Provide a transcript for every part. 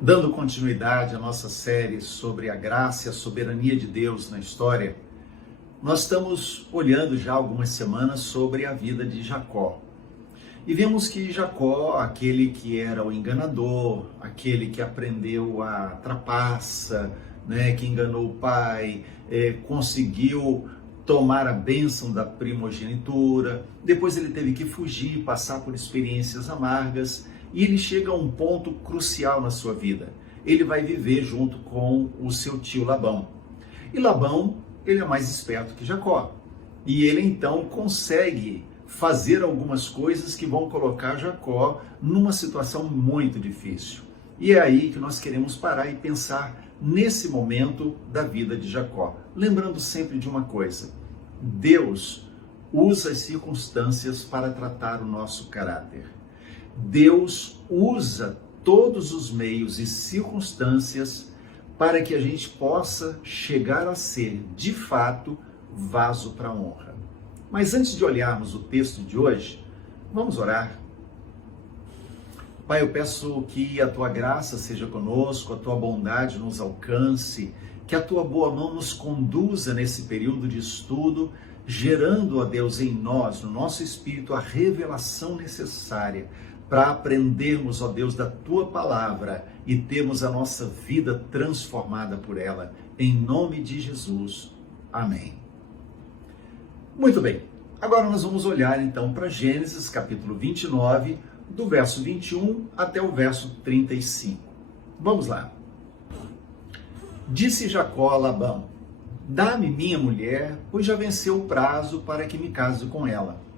Dando continuidade à nossa série sobre a graça e a soberania de Deus na história, nós estamos olhando já há algumas semanas sobre a vida de Jacó. E vemos que Jacó, aquele que era o enganador, aquele que aprendeu a trapaça, que enganou o pai, conseguiu tomar a bênção da primogenitura, depois ele teve que fugir, passar por experiências amargas, e ele chega a um ponto crucial na sua vida. Ele vai viver junto com o seu tio Labão. E Labão, ele é mais esperto que Jacó. E ele então consegue fazer algumas coisas que vão colocar Jacó numa situação muito difícil. E é aí que nós queremos parar e pensar nesse momento da vida de Jacó. Lembrando sempre de uma coisa: Deus usa as circunstâncias para tratar o nosso caráter. Deus usa todos os meios e circunstâncias para que a gente possa chegar a ser, de fato, vaso para a honra. Mas antes de olharmos o texto de hoje, vamos orar. Pai, eu peço que a Tua graça seja conosco, a Tua bondade nos alcance, que a Tua boa mão nos conduza nesse período de estudo, gerando, ó Deus, em nós, no nosso espírito, a revelação necessária para aprendermos, ó Deus, da Tua palavra e termos a nossa vida transformada por ela. Em nome de Jesus. Amém. Muito bem, agora nós vamos olhar então para Gênesis capítulo 29, do verso 21 até o verso 35. Vamos lá. Disse Jacó a Labão: dá-me minha mulher, pois já venceu o prazo para que me case com ela.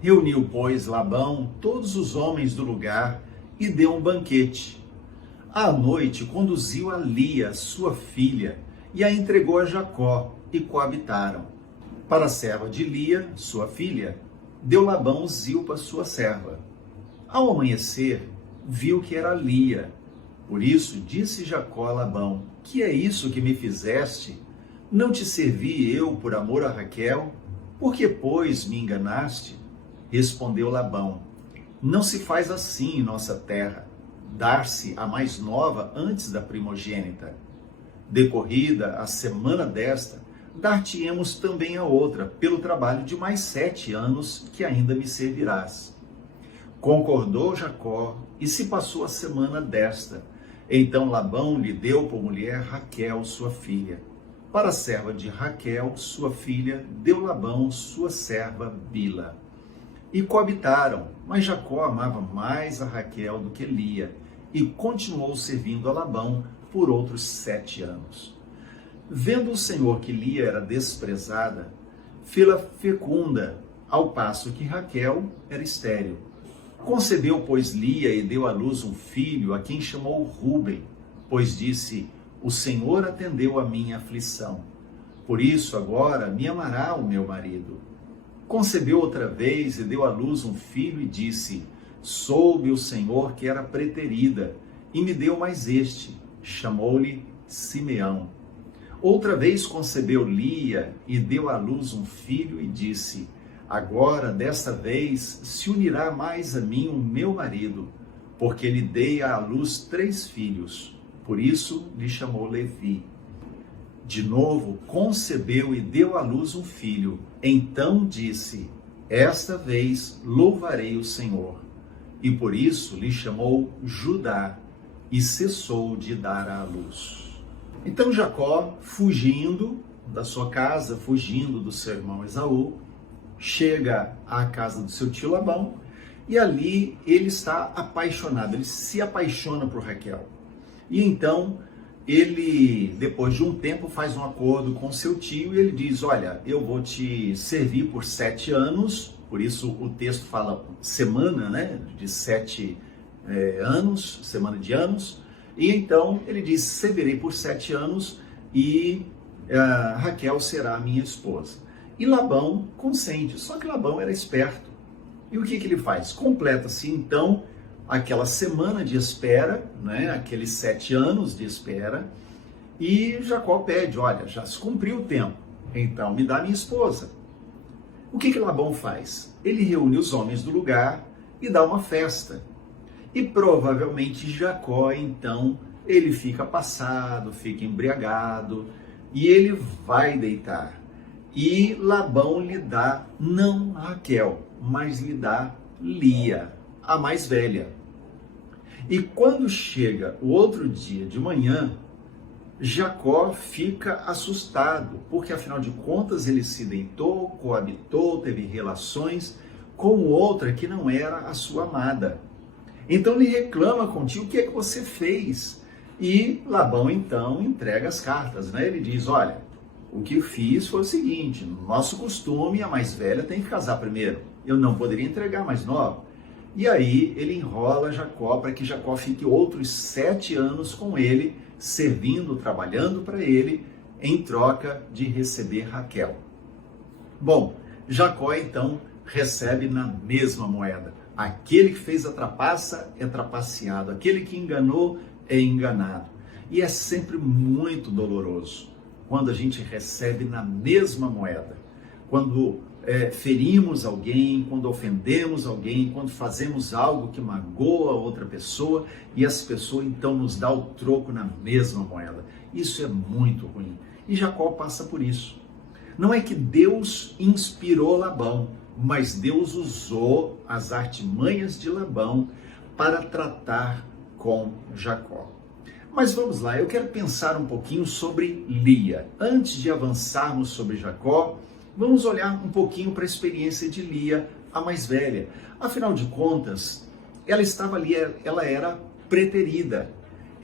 Reuniu, pois, Labão todos os homens do lugar e deu um banquete. À noite conduziu a Lia, sua filha, e a entregou a Jacó, e coabitaram. Para a serva de Lia, sua filha, deu Labão Zilpa, sua serva. Ao amanhecer, viu que era Lia. Por isso disse Jacó a Labão: que é isso que me fizeste? Não te servi eu por amor a Raquel? Por que, pois, me enganaste? Respondeu Labão: não se faz assim em nossa terra, dar-se a mais nova antes da primogênita. Decorrida a semana desta, dar-te-emos também a outra, pelo trabalho de mais 7 anos que ainda me servirás. Concordou Jacó, e se passou a semana desta. Então Labão lhe deu por mulher Raquel, sua filha. Para a serva de Raquel, sua filha, deu Labão sua serva Bila. E coabitaram, mas Jacó amava mais a Raquel do que Lia, e continuou servindo a Labão por outros 7 anos. Vendo o Senhor que Lia era desprezada, fê-la fecunda, ao passo que Raquel era estéril. Concebeu, pois, Lia e deu à luz um filho, a quem chamou Rúben, pois disse: o Senhor atendeu a minha aflição. Por isso agora me amará o meu marido. Concebeu outra vez e deu à luz um filho e disse: soube o Senhor que era preterida, e me deu mais este. Chamou-lhe Simeão. Outra vez concebeu Lia e deu à luz um filho e disse: agora, desta vez, se unirá mais a mim o meu marido, porque lhe dei à luz 3 filhos. Por isso lhe chamou Levi. De novo concebeu e deu à luz um filho. Então disse: esta vez louvarei o Senhor. E por isso lhe chamou Judá, e cessou de dar à luz. Então Jacó, fugindo da sua casa, fugindo do seu irmão Esaú, chega à casa do seu tio Labão, e ali ele está apaixonado, ele se apaixona por Raquel. E então ele, depois de um tempo, faz um acordo com seu tio e ele diz: olha, eu vou te servir por 7 anos, por isso o texto fala semana, de 7 anos, semana de anos. E então ele diz: servirei por 7 anos e Raquel será minha esposa. E Labão consente, só que Labão era esperto. E o que ele faz? Completa-se então aquela semana de espera, aqueles 7 anos de espera, e Jacó pede: olha, já se cumpriu o tempo, então me dá minha esposa. O que Labão faz? Ele reúne os homens do lugar e dá uma festa. E provavelmente Jacó então ele fica passado, fica embriagado e ele vai deitar. E Labão lhe dá, não Raquel, mas lhe dá Lia, a mais velha. E quando chega o outro dia de manhã, Jacó fica assustado, porque afinal de contas ele se deitou, coabitou, teve relações com outra que não era a sua amada. Então ele reclama contigo, o que é que você fez? E Labão então entrega as cartas, né? Ele diz, olha, o que eu fiz foi o seguinte, no nosso costume a mais velha tem que casar primeiro, eu não poderia entregar a mais nova. E aí ele enrola Jacó para que Jacó fique outros 7 anos com ele, servindo, trabalhando para ele, em troca de receber Raquel. Bom, Jacó então recebe na mesma moeda. Aquele que fez a trapaça é trapaceado, aquele que enganou é enganado. E é sempre muito doloroso quando a gente recebe na mesma moeda. Quando ferimos alguém, quando ofendemos alguém, quando fazemos algo que magoa outra pessoa e essa pessoa então nos dá o troco na mesma moeda. Isso é muito ruim. E Jacó passa por isso. Não é que Deus inspirou Labão, mas Deus usou as artimanhas de Labão para tratar com Jacó. Mas vamos lá, eu quero pensar um pouquinho sobre Lia. Antes de avançarmos sobre Jacó, vamos olhar um pouquinho para a experiência de Lia, a mais velha. Afinal de contas, ela estava ali, ela era preterida,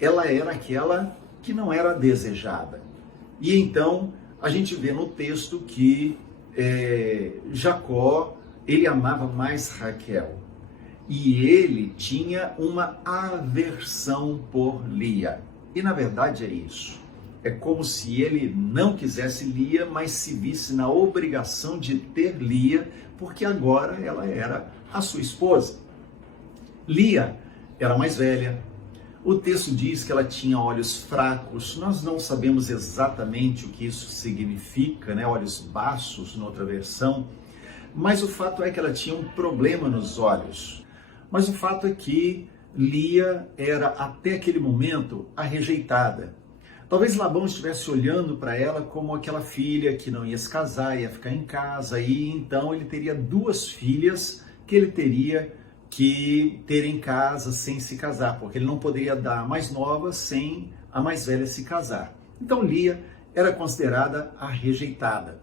ela era aquela que não era desejada. E então a gente vê no texto que Jacó, ele amava mais Raquel. E ele tinha uma aversão por Lia. E na verdade é isso. É como se ele não quisesse Lia, mas se visse na obrigação de ter Lia, porque agora ela era a sua esposa. Lia era mais velha. O texto diz que ela tinha olhos fracos. Nós não sabemos exatamente o que isso significa, né? Olhos baços, noutra versão. Mas o fato é que ela tinha um problema nos olhos. Mas o fato é que Lia era, até aquele momento, a rejeitada. Talvez Labão estivesse olhando para ela como aquela filha que não ia se casar, ia ficar em casa, e então ele teria 2 filhas que ele teria que ter em casa sem se casar, porque ele não poderia dar a mais nova sem a mais velha se casar. Então Lia era considerada a rejeitada.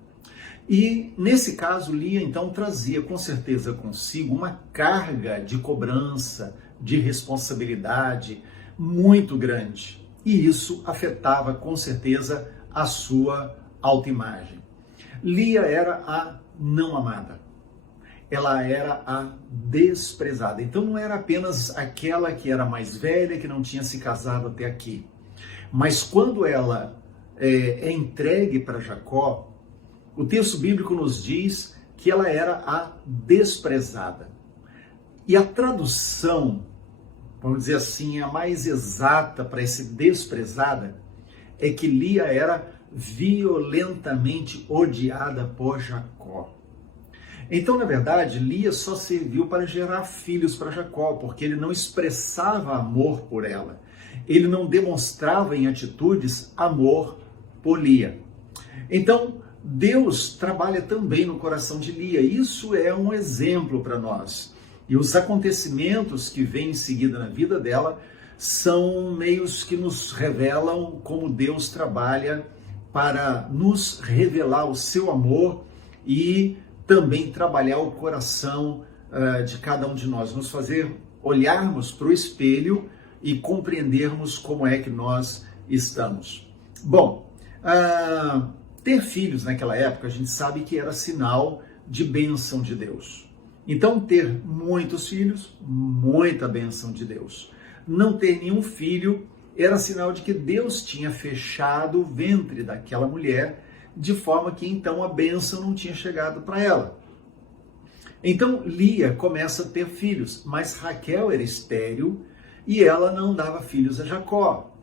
E nesse caso, Lia então trazia com certeza consigo uma carga de cobrança, de responsabilidade muito grande. E isso afetava com certeza a sua autoimagem. Lia era a não amada. Ela era a desprezada. Então não era apenas aquela que era mais velha, que não tinha se casado até aqui. Mas quando ela é entregue para Jacó, o texto bíblico nos diz que ela era a desprezada. E a tradução, vamos dizer assim, a mais exata para esse desprezada, é que Lia era violentamente odiada por Jacó. Então, na verdade, Lia só serviu para gerar filhos para Jacó, porque ele não expressava amor por ela. Ele não demonstrava em atitudes amor por Lia. Então, Deus trabalha também no coração de Lia. Isso é um exemplo para nós. E os acontecimentos que vêm em seguida na vida dela são meios que nos revelam como Deus trabalha para nos revelar o seu amor e também trabalhar o coração de cada um de nós, nos fazer olharmos para o espelho e compreendermos como é que nós estamos. Bom, ter filhos naquela época, a gente sabe que era sinal de bênção de Deus. Então, ter muitos filhos, muita bênção de Deus. Não ter nenhum filho era sinal de que Deus tinha fechado o ventre daquela mulher, de forma que então a bênção não tinha chegado para ela. Então, Lia começa a ter filhos, mas Raquel era estéril e ela não dava filhos a Jacó.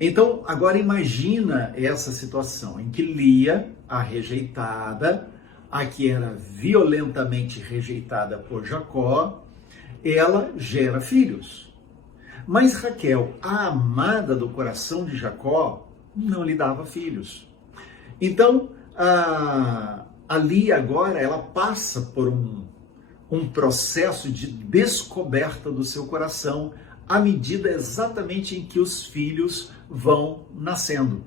Então, agora imagina essa situação em que Lia, a rejeitada, a que era violentamente rejeitada por Jacó, ela gera filhos. Mas Raquel, a amada do coração de Jacó, não lhe dava filhos. Então, a Lia agora, ela passa por um processo de descoberta do seu coração à medida exatamente em que os filhos vão nascendo.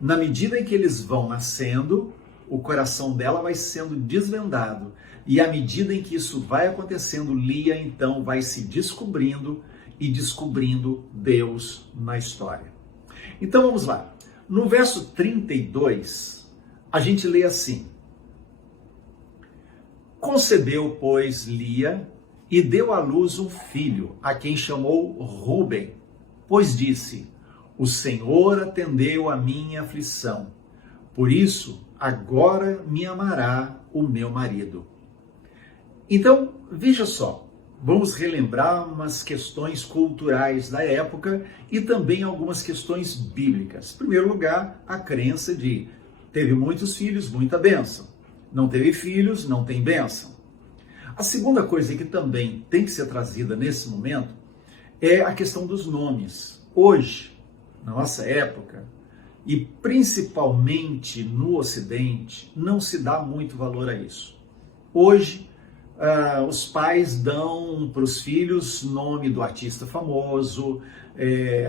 Na medida em que eles vão nascendo, o coração dela vai sendo desvendado. E à medida em que isso vai acontecendo, Lia então vai se descobrindo e descobrindo Deus na história. Então vamos lá. No verso 32, a gente lê assim: concebeu, pois, Lia e deu à luz um filho, a quem chamou Ruben, pois disse: o Senhor atendeu a minha aflição, por isso agora me amará o meu marido. Então, veja só, vamos relembrar umas questões culturais da época e também algumas questões bíblicas. Em primeiro lugar, a crença de teve muitos filhos, muita bênção. Não teve filhos, não tem bênção. A segunda coisa que também tem que ser trazida nesse momento é a questão dos nomes. Hoje, na nossa época, e principalmente no Ocidente, não se dá muito valor a isso. Hoje, os pais dão para os filhos nome do artista famoso,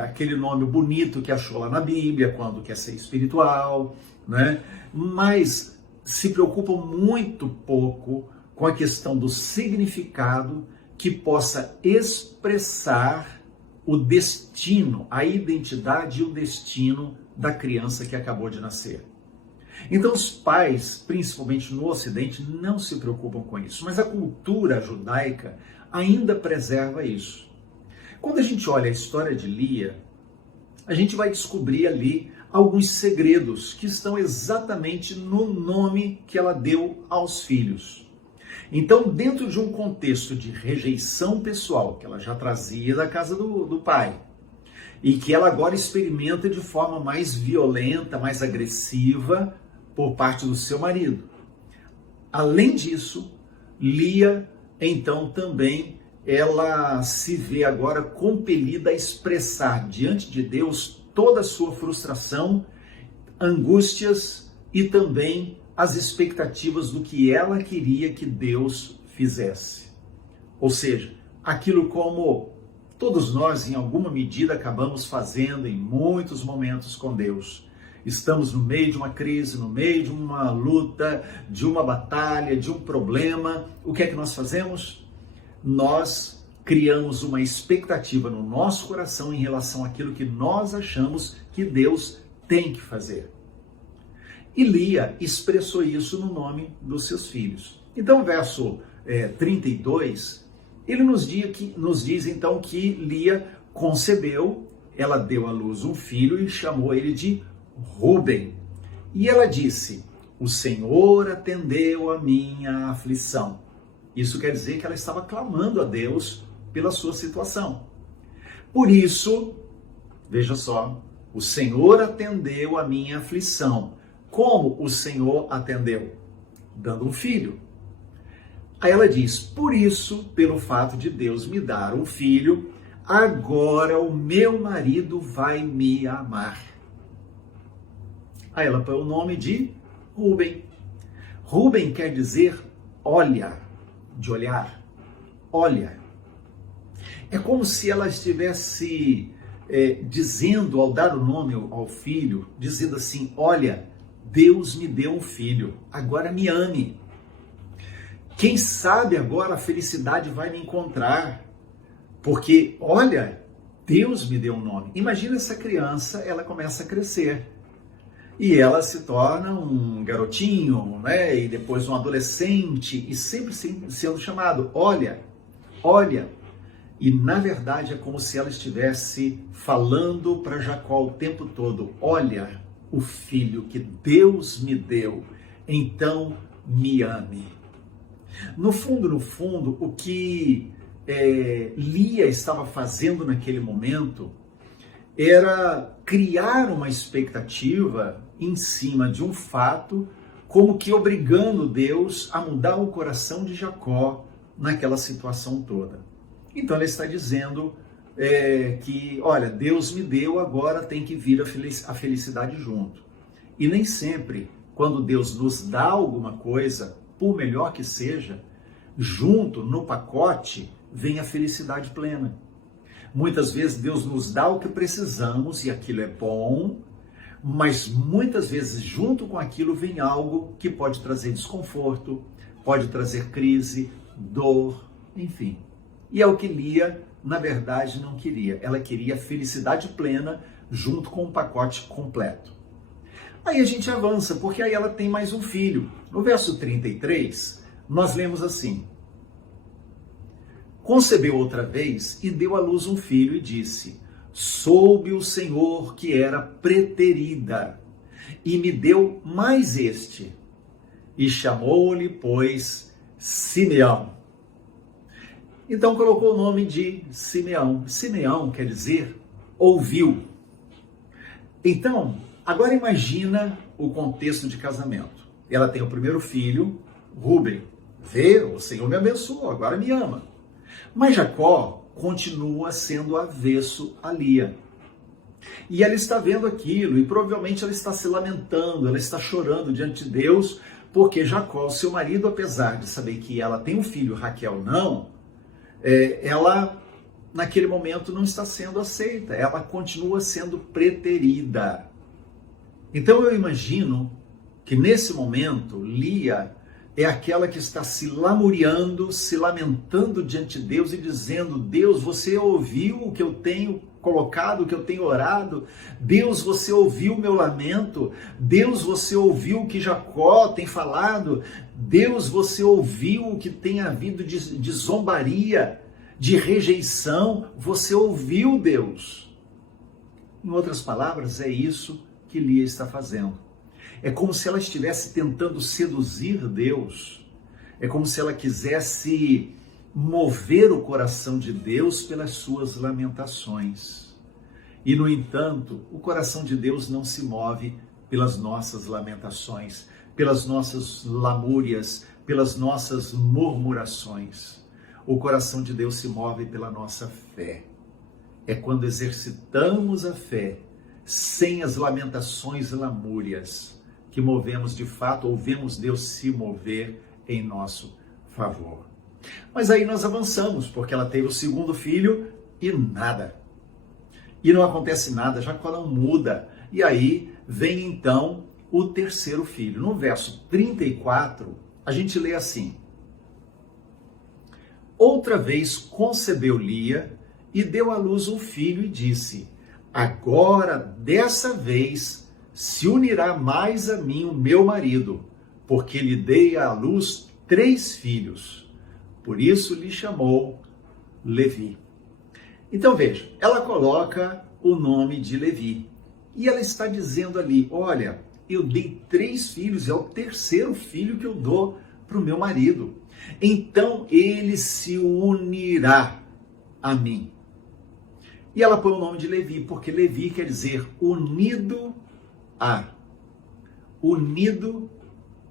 aquele nome bonito que achou lá na Bíblia, quando quer ser espiritual, né? Mas se preocupam muito pouco com a questão do significado que possa expressar o destino, a identidade e o destino da criança que acabou de nascer. Então os pais, principalmente no Ocidente, não se preocupam com isso, mas a cultura judaica ainda preserva isso. Quando a gente olha a história de Lia, a gente vai descobrir ali alguns segredos que estão exatamente no nome que ela deu aos filhos. Então, dentro de um contexto de rejeição pessoal, que ela já trazia da casa do pai, e que ela agora experimenta de forma mais violenta, mais agressiva, por parte do seu marido. Além disso, Lia, então, também, ela se vê agora compelida a expressar diante de Deus toda a sua frustração, angústias e também as expectativas do que ela queria que Deus fizesse. Ou seja, aquilo como todos nós, em alguma medida, acabamos fazendo em muitos momentos com Deus. Estamos no meio de uma crise, no meio de uma luta, de uma batalha, de um problema. O que é que nós fazemos? Nós criamos uma expectativa no nosso coração em relação àquilo que nós achamos que Deus tem que fazer. E Lia expressou isso no nome dos seus filhos. Então, o verso 32, ele nos diz então que Lia concebeu, ela deu à luz um filho e chamou ele de Ruben. E ela disse: o Senhor atendeu a minha aflição. Isso quer dizer que ela estava clamando a Deus pela sua situação. Por isso, veja só, o Senhor atendeu a minha aflição. Como o Senhor atendeu? Dando um filho. Aí ela diz: por isso, pelo fato de Deus me dar um filho, agora o meu marido vai me amar. Aí ela põe o nome de Ruben. Ruben quer dizer olha, de olhar, olha. É como se ela estivesse dizendo, ao dar o nome ao filho, dizendo assim: olha, Deus me deu um filho, agora me ame. Quem sabe agora a felicidade vai me encontrar, porque, olha, Deus me deu um nome. Imagina essa criança, ela começa a crescer. E ela se torna um garotinho, né? E depois um adolescente, e sempre sendo chamado, olha, olha. E na verdade é como se ela estivesse falando para Jacó o tempo todo: olha o filho que Deus me deu, então me ame. No fundo, o que Lia estava fazendo naquele momento era criar uma expectativa em cima de um fato, como que obrigando Deus a mudar o coração de Jacó naquela situação toda. Então ela está dizendo que, olha, Deus me deu, agora tem que vir a felicidade junto. E nem sempre, quando Deus nos dá alguma coisa, por melhor que seja, junto, no pacote, vem a felicidade plena. Muitas vezes Deus nos dá o que precisamos e aquilo é bom, mas muitas vezes junto com aquilo vem algo que pode trazer desconforto, pode trazer crise, dor, enfim. E é o que Lia, na verdade, não queria. Ela queria felicidade plena junto com um pacote completo. Aí a gente avança, porque aí ela tem mais um filho. No verso 33, nós lemos assim: concebeu outra vez e deu à luz um filho e disse: soube o Senhor que era preterida e me deu mais este. E chamou-lhe, pois, Simeão. Então colocou o nome de Simeão. Simeão quer dizer ouviu. Então, agora imagina o contexto de casamento. Ela tem o primeiro filho, Rúben. Vê, o Senhor me abençoou, agora me ama. Mas Jacó continua sendo avesso a Lia. E ela está vendo aquilo e provavelmente ela está se lamentando, ela está chorando diante de Deus, porque Jacó, seu marido, apesar de saber que ela tem um filho, Raquel não, ela naquele momento não está sendo aceita, ela continua sendo preterida. Então eu imagino que nesse momento Lia é aquela que está se lamuriando, se lamentando diante de Deus e dizendo: Deus, você ouviu o que eu tenho colocado, o que eu tenho orado? Deus, você ouviu o meu lamento? Deus, você ouviu o que Jacó tem falado? Deus, você ouviu o que tem havido de zombaria, de rejeição? Você ouviu, Deus? Em outras palavras, é isso que Lia está fazendo. É como se ela estivesse tentando seduzir Deus. É como se ela quisesse mover o coração de Deus pelas suas lamentações. E, no entanto, o coração de Deus não se move pelas nossas lamentações, pelas nossas lamúrias, pelas nossas murmurações. O coração de Deus se move pela nossa fé. É quando exercitamos a fé, sem as lamentações e lamúrias, que movemos de fato, ou vemos Deus se mover em nosso favor. Mas aí nós avançamos, porque ela teve o segundo filho e nada. E não acontece nada, Jacó não muda. E aí vem então o terceiro filho. No verso 34, a gente lê assim: outra vez concebeu Lia e deu à luz um filho e disse: agora, dessa vez, se unirá mais a mim o meu marido, porque lhe dei à luz 3 filhos. Por isso lhe chamou Levi. Então veja, ela coloca o nome de Levi. E ela está dizendo ali: olha, eu dei 3 filhos, é o terceiro filho que eu dou para o meu marido. Então ele se unirá a mim. E ela põe o nome de Levi, porque Levi quer dizer unido a. Unido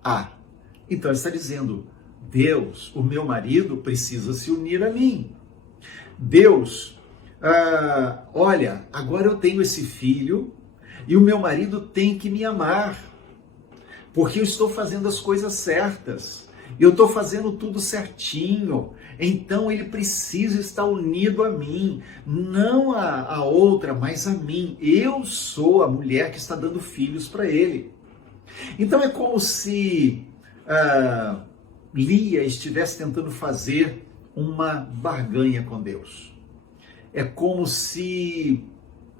a. Então ele está dizendo: Deus, o meu marido precisa se unir a mim. Deus, olha, agora eu tenho esse filho e o meu marido tem que me amar, porque eu estou fazendo as coisas certas, eu estou fazendo tudo certinho, então ele precisa estar unido a mim, não a outra, mas a mim. Eu sou a mulher que está dando filhos para ele. Então é como se Lia estivesse tentando fazer uma barganha com Deus. É como se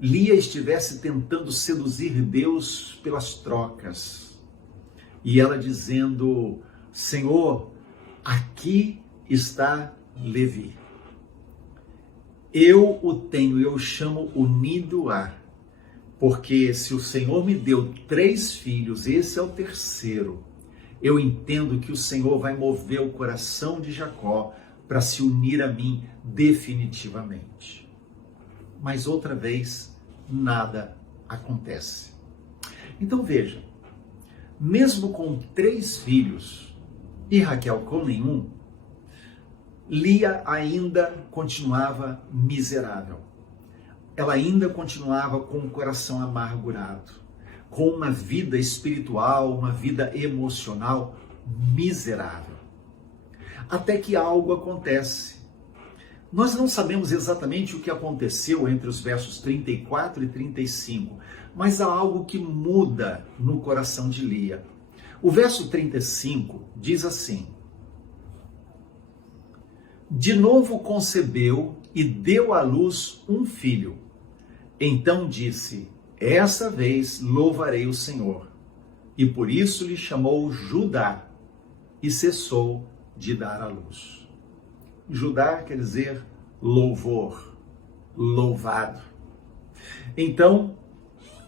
Lia estivesse tentando seduzir Deus pelas trocas. E ela dizendo: Senhor, aqui está Levi. Eu o tenho, eu chamo unido a. Porque se o Senhor me deu 3 filhos, esse é o terceiro. Eu entendo que o Senhor vai mover o coração de Jacó para se unir a mim definitivamente. Mas outra vez, nada acontece. Então veja, mesmo com 3 filhos e Raquel com nenhum, Lia ainda continuava miserável. ela ainda continuava com o coração amargurado, com uma vida espiritual, uma vida emocional miserável. Até que algo acontece. Nós não sabemos exatamente o que aconteceu entre os versos 34 e 35, mas há algo que muda no coração de Lia. O verso 35 diz assim: de novo concebeu e deu à luz um filho. Então disse: esta vez louvarei o Senhor. E por isso lhe chamou Judá, e cessou de dar à luz. Judá quer dizer louvor, louvado. Então,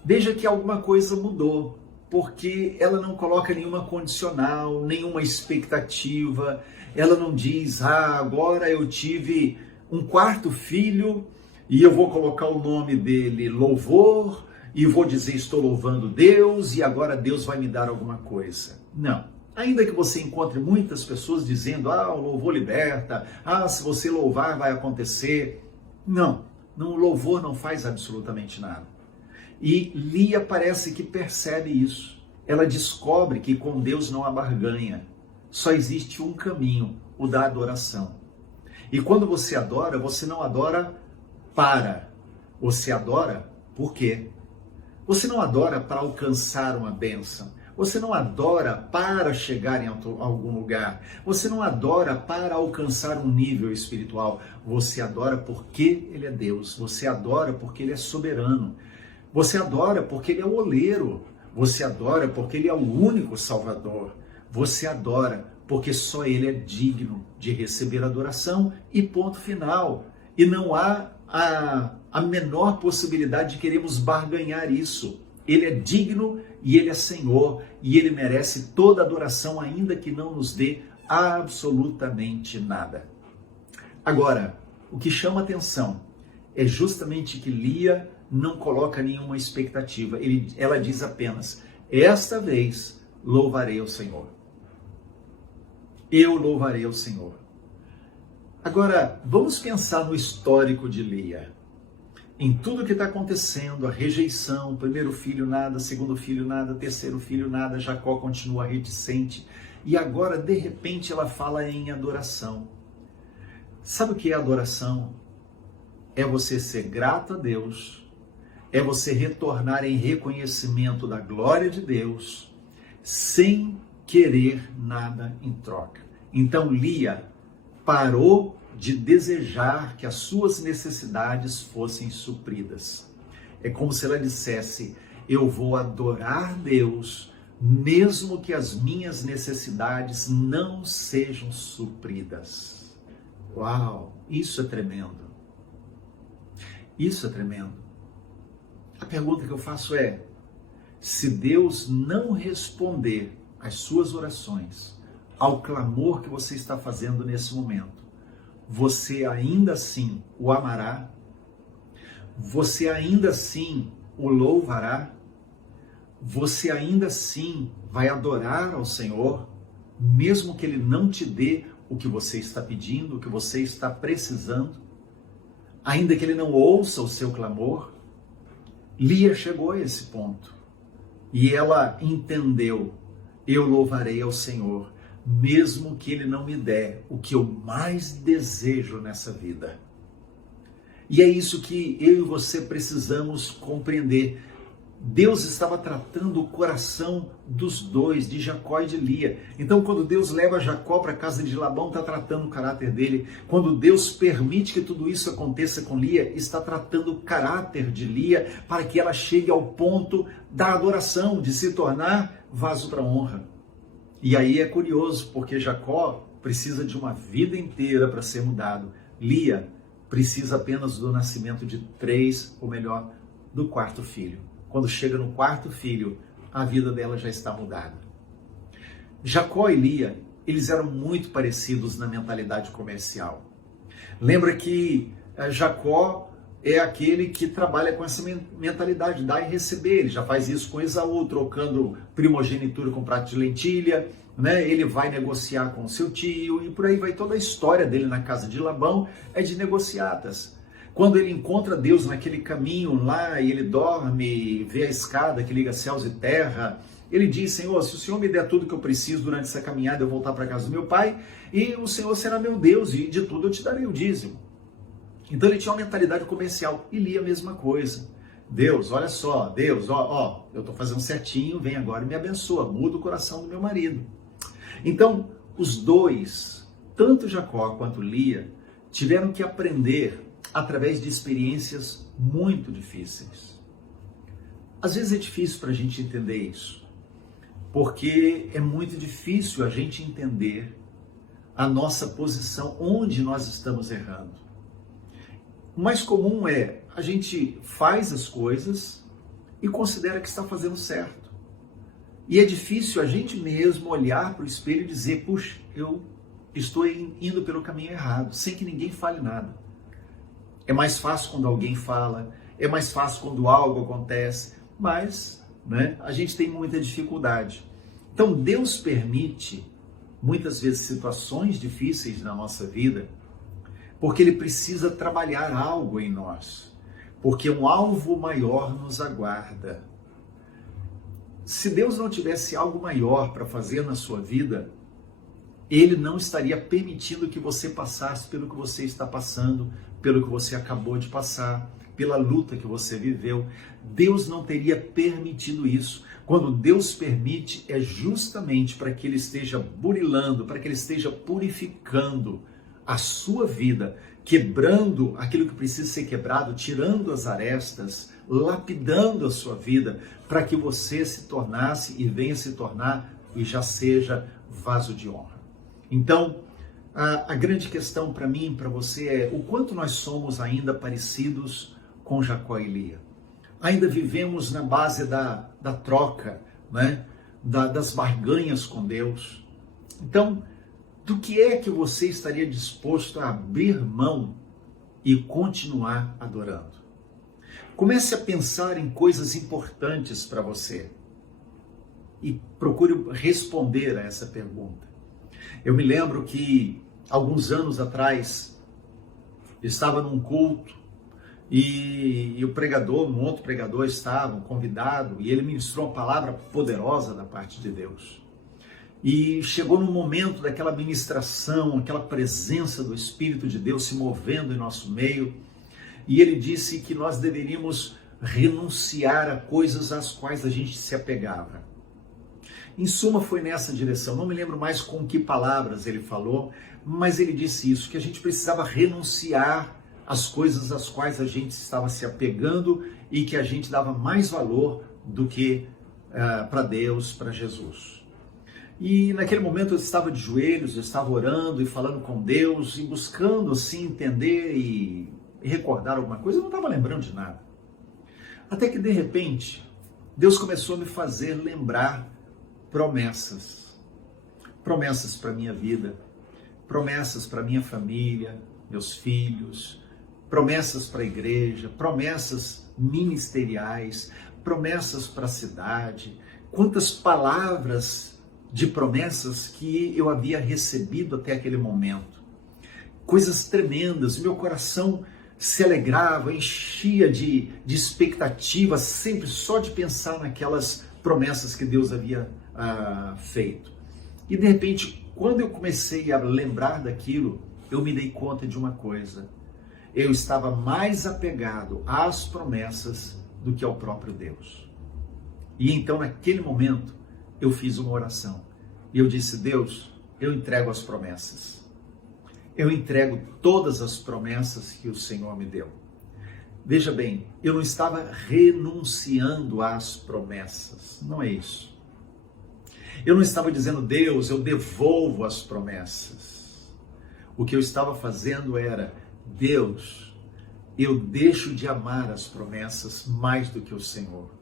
veja que alguma coisa mudou, porque ela não coloca nenhuma condicional, nenhuma expectativa. Ela não diz: agora eu tive um quarto filho e eu vou colocar o nome dele louvor e vou dizer estou louvando Deus e agora Deus vai me dar alguma coisa. Não. Ainda que você encontre muitas pessoas dizendo: o louvor liberta, se você louvar vai acontecer. Não, o louvor não faz absolutamente nada. E Lia parece que percebe isso. Ela descobre que com Deus não há barganha. Só existe um caminho, o da adoração. E quando você adora, você não adora para. Você adora por quê? Você não adora para alcançar uma bênção. Você não adora para chegar em algum lugar. Você não adora para alcançar um nível espiritual. Você adora porque Ele é Deus. Você adora porque Ele é soberano. Você adora porque Ele é o oleiro. Você adora porque Ele é o único Salvador. Você adora porque só Ele é digno de receber adoração e ponto final. E não há a menor possibilidade de queremos barganhar isso. Ele é digno e Ele é Senhor e Ele merece toda adoração, ainda que não nos dê absolutamente nada. Agora, o que chama atenção é justamente que Lia não coloca nenhuma expectativa. Ela diz apenas: esta vez louvarei o Senhor. Eu louvarei o Senhor. Agora, vamos pensar no histórico de Lia. Em tudo que está acontecendo, a rejeição, primeiro filho nada, segundo filho nada, terceiro filho nada, Jacó continua reticente. E agora, de repente, ela fala em adoração. Sabe o que é adoração? É você ser grato a Deus, é você retornar em reconhecimento da glória de Deus, sem querer nada em troca. Então Lia parou de desejar que as suas necessidades fossem supridas. É como se ela dissesse: eu vou adorar Deus, mesmo que as minhas necessidades não sejam supridas. Uau, isso é tremendo. Isso é tremendo. A pergunta que eu faço é: se Deus não responder às suas orações, ao clamor que você está fazendo nesse momento, você ainda assim o amará? Você ainda assim o louvará? Você ainda assim vai adorar ao Senhor, mesmo que Ele não te dê o que você está pedindo, o que você está precisando? Ainda que Ele não ouça o seu clamor? Lia chegou a esse ponto e ela entendeu: eu louvarei ao Senhor, mesmo que Ele não me der o que eu mais desejo nessa vida. E é isso que eu e você precisamos compreender. Deus estava tratando o coração dos dois, de Jacó e de Lia. Então, quando Deus leva Jacó para a casa de Labão, está tratando o caráter dele. Quando Deus permite que tudo isso aconteça com Lia, está tratando o caráter de Lia para que ela chegue ao ponto da adoração, de se tornar vaso para honra. E aí é curioso, porque Jacó precisa de uma vida inteira para ser mudado. Lia precisa apenas do nascimento de 3, ou melhor, do 4º filho. Quando chega no 4º filho, a vida dela já está mudada. Jacó e Lia, eles eram muito parecidos na mentalidade comercial. Lembra que Jacó é aquele que trabalha com essa mentalidade, dar e receber. Ele já faz isso com Esaú, trocando primogenitura com prato de lentilha, né? Ele vai negociar com o seu tio e por aí vai toda a história dele na casa de Labão, é de negociatas. Quando ele encontra Deus naquele caminho lá e ele dorme, vê a escada que liga céus e terra, ele diz: Senhor, se o Senhor me der tudo que eu preciso durante essa caminhada, eu voltar para a casa do meu pai, e o Senhor será meu Deus, e de tudo eu te darei o dízimo. Então ele tinha uma mentalidade comercial e lia a mesma coisa. Deus, olha só, Deus, eu estou fazendo certinho, vem agora e me abençoa, muda o coração do meu marido. Então, os dois, tanto Jacó quanto Lia, tiveram que aprender através de experiências muito difíceis. Às vezes é difícil para a gente entender isso, porque é muito difícil a gente entender a nossa posição, onde nós estamos errando. O mais comum é a gente faz as coisas e considera que está fazendo certo. E é difícil a gente mesmo olhar para o espelho e dizer: puxa, eu estou indo pelo caminho errado, sem que ninguém fale nada. É mais fácil quando alguém fala, é mais fácil quando algo acontece, mas a gente tem muita dificuldade. Então Deus permite muitas vezes situações difíceis na nossa vida, porque Ele precisa trabalhar algo em nós, porque um alvo maior nos aguarda. Se Deus não tivesse algo maior para fazer na sua vida, Ele não estaria permitindo que você passasse pelo que você está passando, pelo que você acabou de passar, pela luta que você viveu. Deus não teria permitido isso. Quando Deus permite, é justamente para que Ele esteja burilando, para que Ele esteja purificando a sua vida, quebrando aquilo que precisa ser quebrado, tirando as arestas, lapidando a sua vida, para que você se tornasse e venha se tornar e já seja vaso de honra. Então, a grande questão para mim e para você é o quanto nós somos ainda parecidos com Jacó e Lia. Ainda vivemos na base da troca, das barganhas com Deus. Então, do que é que você estaria disposto a abrir mão e continuar adorando? Comece a pensar em coisas importantes para você e procure responder a essa pergunta. Eu me lembro que alguns anos atrás eu estava num culto e o pregador, um outro pregador estava, um convidado, e ele ministrou uma palavra poderosa da parte de Deus. E chegou no momento daquela ministração, aquela presença do Espírito de Deus se movendo em nosso meio, e ele disse que nós deveríamos renunciar a coisas às quais a gente se apegava. Em suma, foi nessa direção. Não me lembro mais com que palavras ele falou, mas ele disse isso, que a gente precisava renunciar às coisas às quais a gente estava se apegando e que a gente dava mais valor do que para Deus, para Jesus. E naquele momento eu estava de joelhos, eu estava orando e falando com Deus e buscando assim entender e recordar alguma coisa. Eu não estava lembrando de nada. Até que de repente, Deus começou a me fazer lembrar promessas. Promessas para a minha vida, promessas para a minha família, meus filhos, promessas para a igreja, promessas ministeriais, promessas para a cidade. Quantas palavras de promessas que eu havia recebido até aquele momento. Coisas tremendas, meu coração se alegrava, enchia de expectativa, sempre só de pensar naquelas promessas que Deus havia feito. E de repente, quando eu comecei a lembrar daquilo, eu me dei conta de uma coisa. Eu estava mais apegado às promessas do que ao próprio Deus. E então, naquele momento, eu fiz uma oração. E eu disse: Deus, eu entrego as promessas. Eu entrego todas as promessas que o Senhor me deu. Veja bem, eu não estava renunciando às promessas. Não é isso. Eu não estava dizendo: Deus, eu devolvo as promessas. O que eu estava fazendo era: Deus, eu deixo de amar as promessas mais do que o Senhor.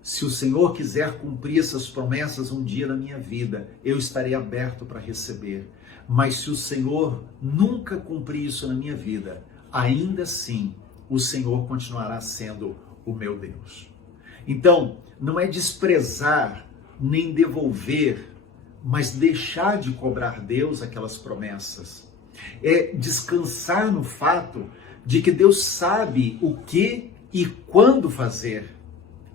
Se o Senhor quiser cumprir essas promessas um dia na minha vida, eu estarei aberto para receber. Mas se o Senhor nunca cumprir isso na minha vida, ainda assim, o Senhor continuará sendo o meu Deus. Então, não é desprezar nem devolver, mas deixar de cobrar Deus aquelas promessas. É descansar no fato de que Deus sabe o que e quando fazer.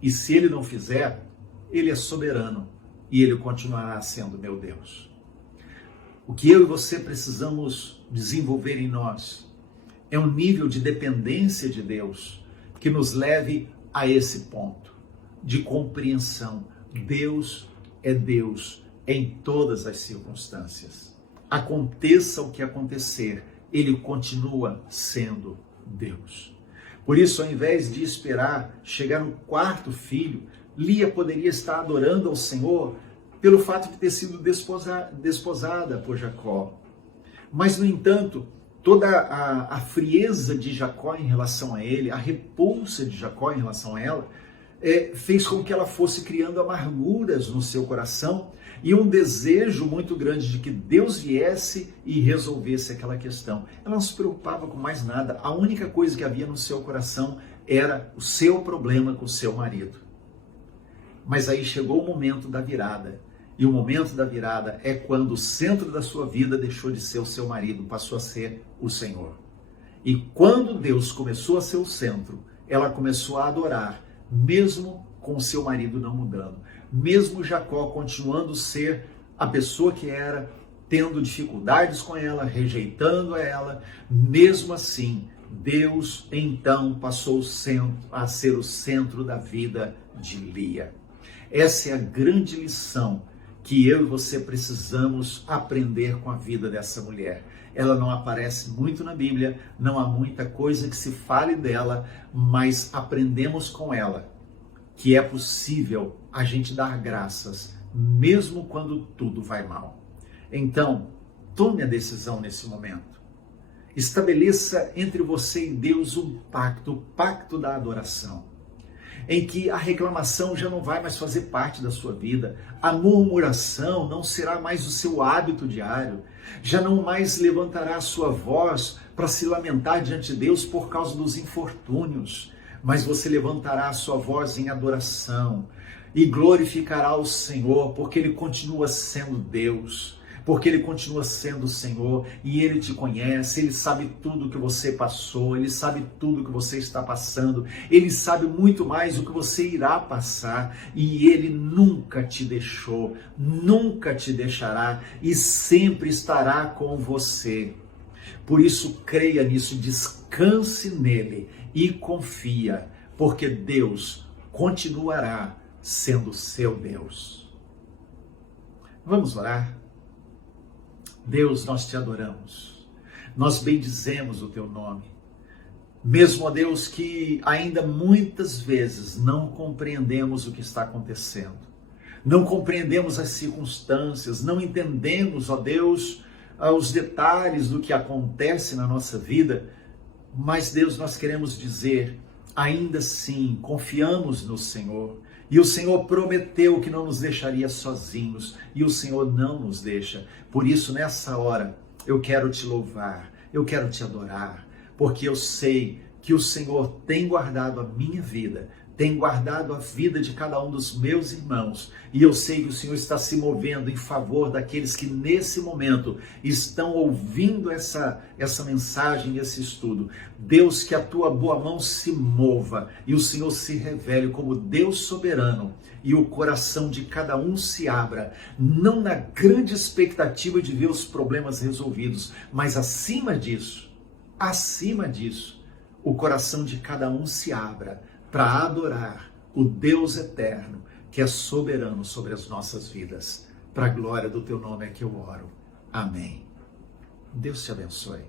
E se Ele não fizer, Ele é soberano e Ele continuará sendo meu Deus. O que eu e você precisamos desenvolver em nós é um nível de dependência de Deus que nos leve a esse ponto de compreensão. Deus é Deus em todas as circunstâncias. Aconteça o que acontecer, Ele continua sendo Deus. Por isso, ao invés de esperar chegar no quarto filho, Lia poderia estar adorando ao Senhor pelo fato de ter sido desposada por Jacó. Mas, no entanto, toda a frieza de Jacó em relação a ele, a repulsa de Jacó em relação a ela, fez com que ela fosse criando amarguras no seu coração e um desejo muito grande de que Deus viesse e resolvesse aquela questão. Ela não se preocupava com mais nada. A única coisa que havia no seu coração era o seu problema com o seu marido. Mas aí chegou o momento da virada. E o momento da virada é quando o centro da sua vida deixou de ser o seu marido, passou a ser o Senhor. E quando Deus começou a ser o centro, ela começou a adorar, mesmo com o seu marido não mudando. Mesmo Jacó continuando a ser a pessoa que era, tendo dificuldades com ela, rejeitando ela, mesmo assim, Deus então passou a ser o centro da vida de Lia. Essa é a grande lição que eu e você precisamos aprender com a vida dessa mulher. Ela não aparece muito na Bíblia, não há muita coisa que se fale dela, mas aprendemos com ela que é possível a gente dar graças, mesmo quando tudo vai mal. Então, tome a decisão nesse momento. Estabeleça entre você e Deus um pacto, o pacto da adoração, em que a reclamação já não vai mais fazer parte da sua vida, a murmuração não será mais o seu hábito diário, já não mais levantará a sua voz para se lamentar diante de Deus por causa dos infortúnios, mas você levantará a sua voz em adoração e glorificará o Senhor, porque Ele continua sendo Deus, porque Ele continua sendo o Senhor e Ele te conhece, Ele sabe tudo que você passou, Ele sabe tudo que você está passando, Ele sabe muito mais o que você irá passar e Ele nunca te deixou, nunca te deixará e sempre estará com você. Por isso, creia nisso, descanse nele e confia, porque Deus continuará sendo seu Deus. Vamos orar? Deus, nós te adoramos, nós bendizemos o teu nome, mesmo, ó Deus, que ainda muitas vezes não compreendemos o que está acontecendo, não compreendemos as circunstâncias, não entendemos, ó Deus, os detalhes do que acontece na nossa vida, mas Deus, nós queremos dizer, ainda assim, confiamos no Senhor, e o Senhor prometeu que não nos deixaria sozinhos, e o Senhor não nos deixa. Por isso, nessa hora, eu quero te louvar, eu quero te adorar, porque eu sei que o Senhor tem guardado a minha vida, tem guardado a vida de cada um dos meus irmãos, e eu sei que o Senhor está se movendo em favor daqueles que nesse momento estão ouvindo essa mensagem, esse estudo. Deus, que a tua boa mão se mova e o Senhor se revele como Deus soberano e o coração de cada um se abra, não na grande expectativa de ver os problemas resolvidos, mas acima disso, o coração de cada um se abra para adorar o Deus eterno, que é soberano sobre as nossas vidas. Para a glória do teu nome é que eu oro. Amém. Deus te abençoe.